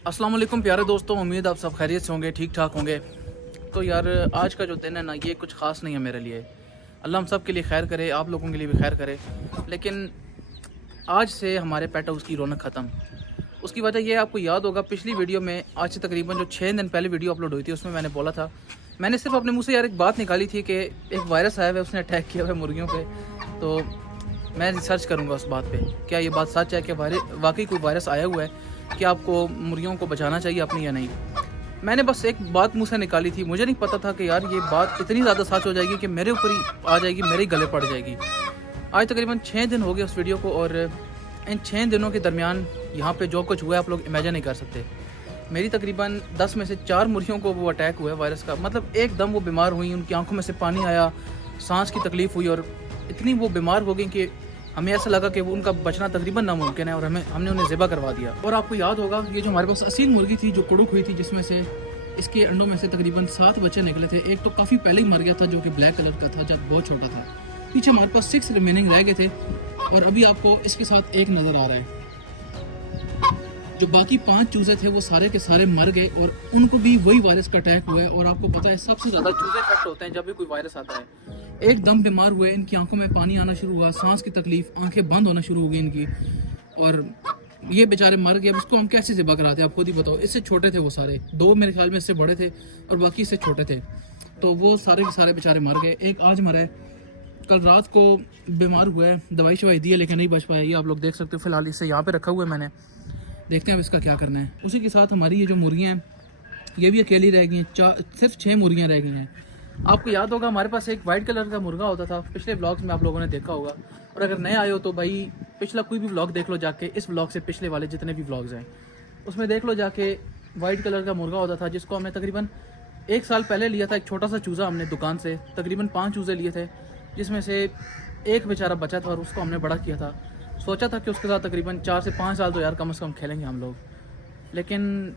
अस्सलाम वालेकुम प्यारे दोस्तों, उम्मीद आप सब खैरियत से होंगे, ठीक ठाक होंगे। तो यार आज का जो दिन है ना, ये कुछ ख़ास नहीं है मेरे लिए। अल्लाह हम सब के लिए खैर करे, आप लोगों के लिए भी खैर करे। लेकिन आज से हमारे पेट हाउस की रौनक ख़त्म। उसकी वजह ये आपको याद होगा, पिछली वीडियो में आज से तकरीबन जो 6 दिन पहले वीडियो अपलोड हुई थी, उसमें मैंने बोला था, मैंने सिर्फ अपने मुँह से यार एक बात निकाली थी कि एक वायरस आया हुआ है, उसने अटैक किया हुआ है मुर्गियों पर। तो मैं रिसर्च करूँगा उस बात पर, क्या ये बात सच है कि वाकई कोई वायरस आया हुआ है कि आपको मुर्गियों को बचाना चाहिए अपनी या नहीं। मैंने बस एक बात मुंह से निकाली थी, मुझे नहीं पता था कि यार ये बात इतनी ज़्यादा सच हो जाएगी कि मेरे ऊपर ही आ जाएगी, मेरे ही गले पड़ जाएगी। आज तकरीबन 6 दिन हो गए उस वीडियो को, और इन 6 दिनों के दरमियान यहाँ पे जो कुछ हुआ है आप लोग इमेजिन नहीं कर सकते। मेरी तकरीबन 10 में से 4 मुर्गियों को वो अटैक हुआ है वायरस का। मतलब एकदम वो बीमार हुई, उनकी आंखों में से पानी आया, सांस की तकलीफ़ हुई, और इतनी वो बीमार हो गई कि हमें ऐसा लगा कि वो उनका बचना तकरीबन नामुमकिन है, और हमने उन्हें ज़िबा करवा दिया। और आपको याद होगा, ये जो हमारे पास असील मुर्गी थी जो कुड़ुक हुई थी, जिसमें से इसके अंडों में से तकरीबन 7 बच्चे निकले थे। एक तो काफ़ी पहले ही मर गया था, जो कि ब्लैक कलर का था, जब बहुत छोटा था। पीछे हमारे पास 6 रिमेनिंग रह गए थे, और अभी आपको इसके साथ एक नज़र आ रहा है। जो बाकी 5 चूज़े थे वो सारे के सारे मर गए, और उनको भी वही वायरस का अटैक हुआ है। और आपको पता है सबसे ज़्यादा चूज़े इफेक्ट होते हैं जब भी कोई वायरस आता है। एकदम बीमार हुए, इनकी आंखों में पानी आना शुरू हुआ, सांस की तकलीफ, आंखें बंद होना शुरू हो गई इनकी, और ये बेचारे मर गए। अब इसको हम कैसे ज़िबा कराते हैं, आप खुद ही बताओ। इससे छोटे थे वो सारे, 2 मेरे ख्याल में इससे बड़े थे और बाकी इससे छोटे थे। तो वो सारे के सारे बेचारे मर गए। एक आज मरा है, कल रात को बीमार हुआ है, दवाई शवाई दी है लेकिन नहीं बच पाया। ये आप लोग देख सकते हो, फिलहाल इसे यहाँ पे रखा हुआ है मैंने। देखते हैं अब इसका क्या करना है। उसी के साथ हमारी ये जो मुर्गियाँ हैं ये भी अकेली रह गई हैं। सिर्फ 6 मुर्गियाँ रह गई हैं। आपको याद होगा, हमारे पास एक वाइट कलर का मुर्गा होता था, पिछले व्लॉग्स में आप लोगों ने देखा होगा। और अगर नए आए हो तो भाई पिछला कोई भी व्लॉग देख लो जाके, इस व्लॉग से पिछले वाले जितने भी व्लॉग्स हैं उसमें देख लो जाके। वाइट कलर का मुर्गा होता था जिसको हमने तकरीबन 1 साल पहले लिया था। एक छोटा सा चूज़ा हमने दुकान से तकरीबन 5 चूज़े लिए थे, जिसमें से एक बेचारा बचा था और उसको हमने बड़ा किया था। सोचा था कि उसके साथ तकरीबन 4 से 5 साल तो यार कम से कम खेलेंगे हम लोग, लेकिन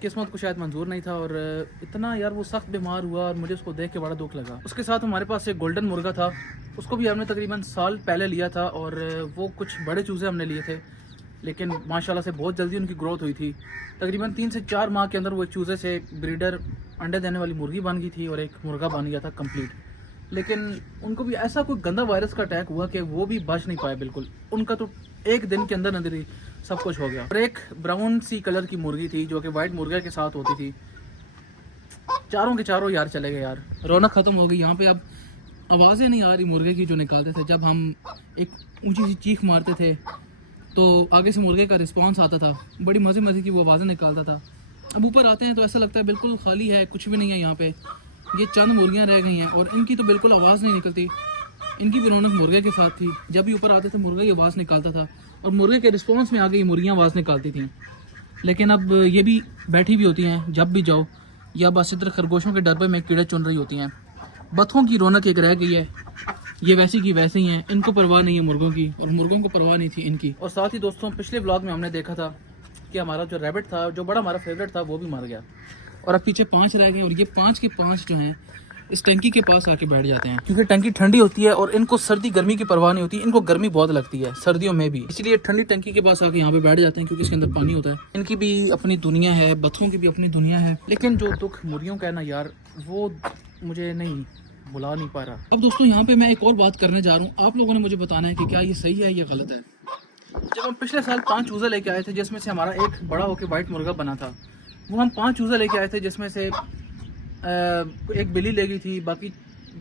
किस्मत को शायद मंजूर नहीं था। और इतना यार वो सख्त बीमार हुआ और मुझे उसको देख के बड़ा दुख लगा। उसके साथ हमारे पास एक गोल्डन मुर्गा था, उसको भी हमने तकरीबन साल पहले लिया था, और वो कुछ बड़े चूज़े हमने लिए थे, लेकिन माशाल्लाह से बहुत जल्दी उनकी ग्रोथ हुई थी। तकरीबन 3 से 4 माह के अंदर वो एक चूज़े से ब्रीडर अंडे देने वाली मुर्गी बन गई थी और एक मुर्गा बन गया था कंप्लीट। लेकिन उनको भी ऐसा कोई गंदा वायरस का अटैक हुआ कि वो भी बच नहीं पाए बिल्कुल। उनका तो एक दिन के अंदर अंदर ही सब कुछ हो गया। और एक ब्राउन सी कलर की मुर्गी थी जो कि वाइट मुर्गे के साथ होती थी। चारों के चारों यार चले गए यार, रौनक ख़त्म हो गई यहाँ पे। अब आवाज़ें नहीं आ रही मुर्गे की जो निकालते थे। जब हम एक ऊंची सी चीख मारते थे तो आगे से मुर्गे का रिस्पॉन्स आता था, बड़ी मज़े मज़े की वो आवाज़ें निकालता था। अब ऊपर आते हैं तो ऐसा लगता है बिल्कुल खाली है, कुछ भी नहीं है यहाँ पे। ये चंद मुर्गियाँ रह गई हैं और इनकी तो बिल्कुल आवाज़ नहीं निकलती। इनकी भी रौनक मुर्गे के साथ थी। जब भी ऊपर आते थे मुर्गा की आवाज़ निकालता था, और मुर्गे के रिस्पॉन्स में आगे ये मुर्गियाँ आवाज़ निकालती थीं। लेकिन अब ये भी बैठी भी होती हैं जब भी जाओ, या बस इधर खरगोशों के डरबे में कीड़े चुन रही होती हैं। बत्तखों की रौनक एक रह गई है, ये वैसी की वैसे ही हैं। इनको परवाह नहीं है मुर्गों की, और मुर्गों को परवाह नहीं थी इनकी। और साथ ही दोस्तों, पिछले व्लॉग में हमने देखा था कि हमारा जो रैबिट था, जो बड़ा हमारा फेवरेट था, वो भी मर गया। और अब पीछे 5 रह गए, और ये 5 के 5 जो हैं इस टंकी के पास आके बैठ जाते हैं, क्योंकि टंकी ठंडी होती है और इनको सर्दी गर्मी की परवाह नहीं होती। इनको गर्मी बहुत लगती है सर्दियों में भी, इसलिए ठंडी टंकी के पास आके यहाँ पे बैठ जाते हैं, क्योंकि इसके अंदर पानी होता है। इनकी भी अपनी दुनिया है, बत्तखों की भी अपनी दुनिया है। लेकिन जो दुख मुर्गियों का है ना यार, वो मुझे नहीं बुला नहीं पा रहा। अब दोस्तों यहाँ पे मैं एक और बात करने जा रहा हूँ, आप लोगों ने मुझे बताना है कि क्या ये सही है या गलत है। जब हम पिछले साल 5 चूज़े लेके आए थे, जिसमें से हमारा एक बड़ा होकर वाइट मुर्गा बना था, वो हम 5 चूज़े लेके आए थे, जिसमें से एक बिल्ली ले गई थी, बाकी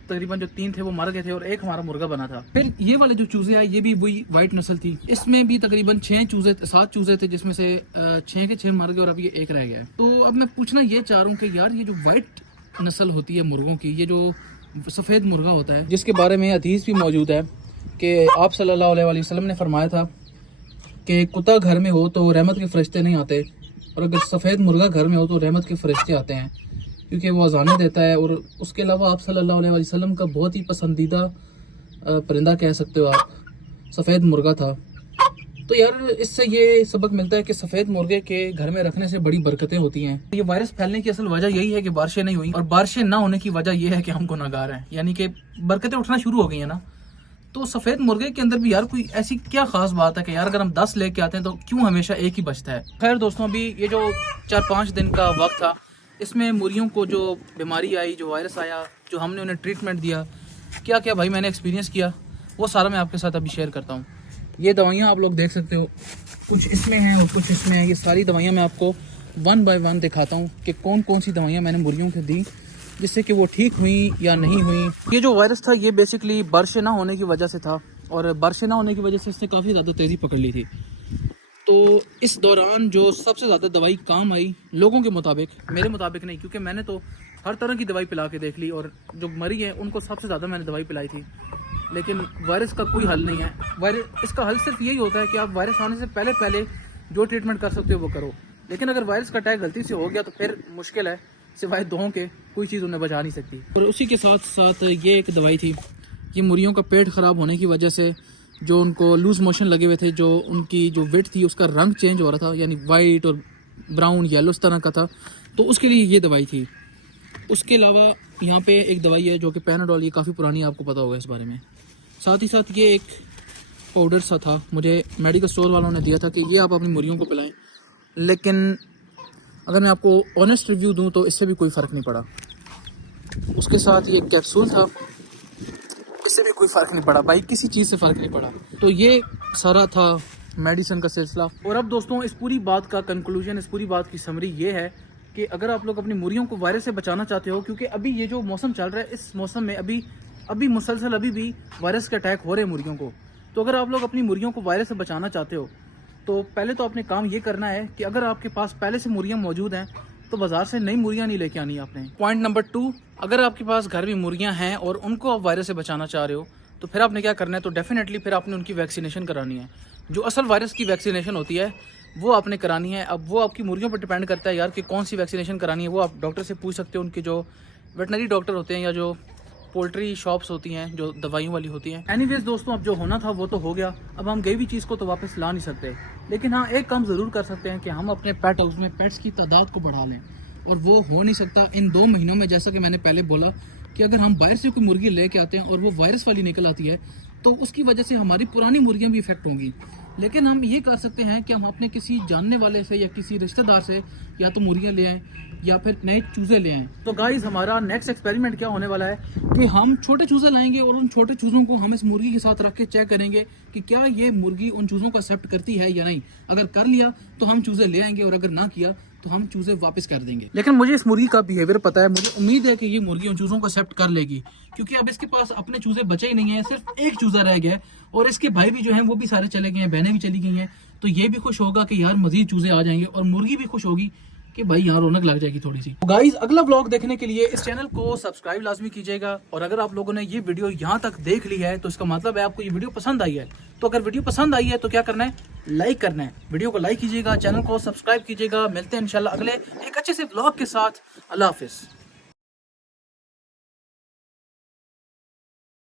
तकरीबन जो 3 थे वो मर गए थे, और एक हमारा मुर्गा बना था। फिर ये वाले जो चूज़े आए, ये भी वही वाइट नस्ल थी। इसमें भी तकरीबन 7 चूज़े थे, जिसमें से 6 के 6 मर गए, और अब ये एक रह गया है। तो अब मैं पूछना ये चाह रहा हूँ कि यार ये जो वाइट नस्ल होती है मुर्गों की, ये जो सफ़ेद मुर्गा होता है, जिसके बारे में हदीस भी मौजूद है कि आप सल्लल्लाहु अलैहि वसल्लम ने फरमाया था कि कुत्ता घर में हो तो रहमत के फरिश्ते नहीं आते, और अगर सफ़ेद मुर्गा घर में हो तो रहमत के फरिश्ते आते हैं, क्योंकि वो अज़ानें देता है। और उसके अलावा आप सल्लल्लाहु अलैहि वसल्लम का बहुत ही पसंदीदा परिंदा कह सकते हो आप, सफ़ेद मुर्गा था। तो यार इससे ये सबक मिलता है कि सफ़ेद मुर्गे के घर में रखने से बड़ी बरकतें होती हैं। ये वायरस फैलने की असल वजह यही है कि बारिशें नहीं हुई, और बारिशें ना होने की वजह यह है कि हम गुनाहगार हैं, यानी कि बरकतें उठना शुरू हो गई हैं ना। तो सफ़ेद मुर्गे के अंदर भी यार कोई ऐसी क्या ख़ास बात है कि यार अगर हम 10 लेके आते हैं तो क्यों हमेशा एक ही बचता है। खैर दोस्तों, अभी ये जो 4-5 दिन का वक्त था, इसमें मुर्गियों को जो बीमारी आई, जो वायरस आया, जो हमने उन्हें ट्रीटमेंट दिया, क्या क्या भाई मैंने एक्सपीरियंस किया, वो सारा मैं आपके साथ अभी शेयर करता हूँ। ये दवाइयाँ आप लोग देख सकते हो, कुछ इसमें हैं और कुछ इसमें हैं। ये सारी दवाइयाँ मैं आपको 1 बाय 1 दिखाता हूँ कि कौन कौन सी दवाइयाँ मैंने मुर्गियों को दी जिससे कि वो ठीक हुई या नहीं हुई। ये जो वायरस था ये बेसिकली बारिश ना होने की वजह से था, और बारिश ना होने की वजह से इसने काफ़ी ज़्यादा तेज़ी पकड़ ली थी। तो इस दौरान जो सबसे ज़्यादा दवाई काम आई लोगों के मुताबिक, मेरे मुताबिक नहीं, क्योंकि मैंने तो हर तरह की दवाई पिला के देख ली और जो मरी है उनको सबसे ज़्यादा मैंने दवाई पिलाई थी, लेकिन वायरस का कोई हल नहीं है। इसका हल सिर्फ यही होता है कि आप वायरस आने से पहले जो ट्रीटमेंट कर सकते हो वो करो, लेकिन अगर वायरस का अटैक गलती से हो गया तो फिर मुश्किल है, सिवाय दुआओं के कोई चीज़ उन्हें बचा नहीं सकती। और उसी के साथ साथ ये एक दवाई थी, ये मुर्गियों का पेट ख़राब होने की वजह से जो उनको लूज़ मोशन लगे हुए थे, जो उनकी जो वेट थी उसका रंग चेंज हो रहा था, यानी वाइट और ब्राउन येलो इस तरह का था, तो उसके लिए ये दवाई थी। उसके अलावा यहाँ पे एक दवाई है जो कि पैनाडोल, ये काफ़ी पुरानी, आपको पता होगा इस बारे में। साथ ही साथ ये एक पाउडर सा था, मुझे मेडिकल स्टोर वालों ने दिया था कि ये आप अपनी मुर्गियों को पिलाएं, लेकिन अगर मैं आपको ऑनेस्ट रिव्यू दूं तो इससे भी कोई फ़र्क नहीं पड़ा। उसके साथ ये कैप्सूल था, इससे भी कोई फ़र्क नहीं पड़ा भाई, किसी चीज़ से फ़र्क नहीं पड़ा। तो ये सारा था मेडिसिन का सिलसिला। और अब दोस्तों, इस पूरी बात का कंक्लूजन, इस पूरी बात की समरी ये है कि अगर आप लोग अपनी मुर्गियों को वायरस से बचाना चाहते हो, क्योंकि अभी ये जो मौसम चल रहा है, इस मौसम में अभी मुसलसल अभी भी वायरस के अटैक हो रहे हैं मुर्गियों को, तो अगर आप लोग अपनी मुर्गियों को वायरस से बचाना चाहते हो तो पहले तो आपने काम ये करना है कि अगर आपके पास पहले से मुर्गियाँ मौजूद हैं तो बाज़ार से नई मुर्गियाँ नहीं लेके आनी आपने। पॉइंट नंबर 2, अगर आपके पास घर में मुर्गियाँ हैं और उनको आप वायरस से बचाना चाह रहे हो तो फिर आपने क्या करना है, तो डेफिनेटली फिर आपने उनकी वैक्सीनेशन करानी है। जो असल वायरस की वैक्सीनेशन होती है वो आपने करानी है। अब वो आपकी मुर्गियों पर डिपेंड करता है यार कि कौन सी वैक्सीनेशन करानी है, वो आप डॉक्टर से पूछ सकते हो, उनके जो वेटनरी डॉक्टर होते हैं या जो पोल्ट्री शॉप्स होती हैं जो दवाइयों वाली होती हैं। एनीवेज दोस्तों, अब जो होना था वो तो हो गया, अब हम गई हुई चीज़ को तो वापस ला नहीं सकते, लेकिन हाँ एक काम ज़रूर कर सकते हैं कि हम अपने पेट हाउस में पेट्स की तादाद को बढ़ा लें, और वो हो नहीं सकता इन 2 महीनों में। जैसा कि मैंने पहले बोला कि अगर हम बाहर से कोई मुर्गी लेके आते हैं और वो वायरस वाली निकल आती है तो उसकी वजह से हमारी पुरानी मुर्गियाँ भी इफेक्ट होंगी। लेकिन हम ये कर सकते हैं कि हम अपने किसी जानने वाले से या किसी रिश्तेदार से या तो मुर्गियाँ ले आएँ या फिर नए चूज़े ले आएँ। तो गाइस, हमारा नेक्स्ट एक्सपेरिमेंट क्या होने वाला है कि हम छोटे चूज़े लाएंगे और उन छोटे चूज़ों को हम इस मुर्गी के साथ रख के चेक करेंगे कि क्या ये मुर्गी उन चूज़ों को एक्सेप्ट करती है या नहीं। अगर कर लिया तो हम चूज़े ले आएंगे और अगर ना किया तो हम चूज़े वापस कर देंगे। लेकिन मुझे इस मुर्गी का बिहेवियर पता है, मुझे उम्मीद है कि ये मुर्गी उन चूज़ों को एक्सेप्ट कर लेगी, क्योंकि अब इसके पास अपने चूज़े बचे ही नहीं है, सिर्फ एक चूज़ा रह गया है और इसके भाई भी जो हैं वो भी सारे चले गए हैं, बहनें भी चली गई हैं। तो ये भी खुश होगा कि यार मजीद चूज़े आ जाएंगे और मुर्गी भी खुश होगी कि भाई यहाँ रौनक लग जाएगी थोड़ी सी। गाइस, अगला व्लॉग देखने के लिए इस चैनल को सब्सक्राइब लाजमी कीजिएगा, और अगर आप लोगों ने ये वीडियो यहाँ तक देख ली है तो इसका मतलब है आपको ये वीडियो पसंद आई है। तो अगर वीडियो पसंद आई है तो क्या करना है, लाइक करना है, वीडियो को लाइक कीजिएगा, चैनल को सब्सक्राइब कीजिएगा। मिलते हैं इंशाल्लाह अगले एक अच्छे से व्लॉग के साथ। अल्लाह हाफिज़।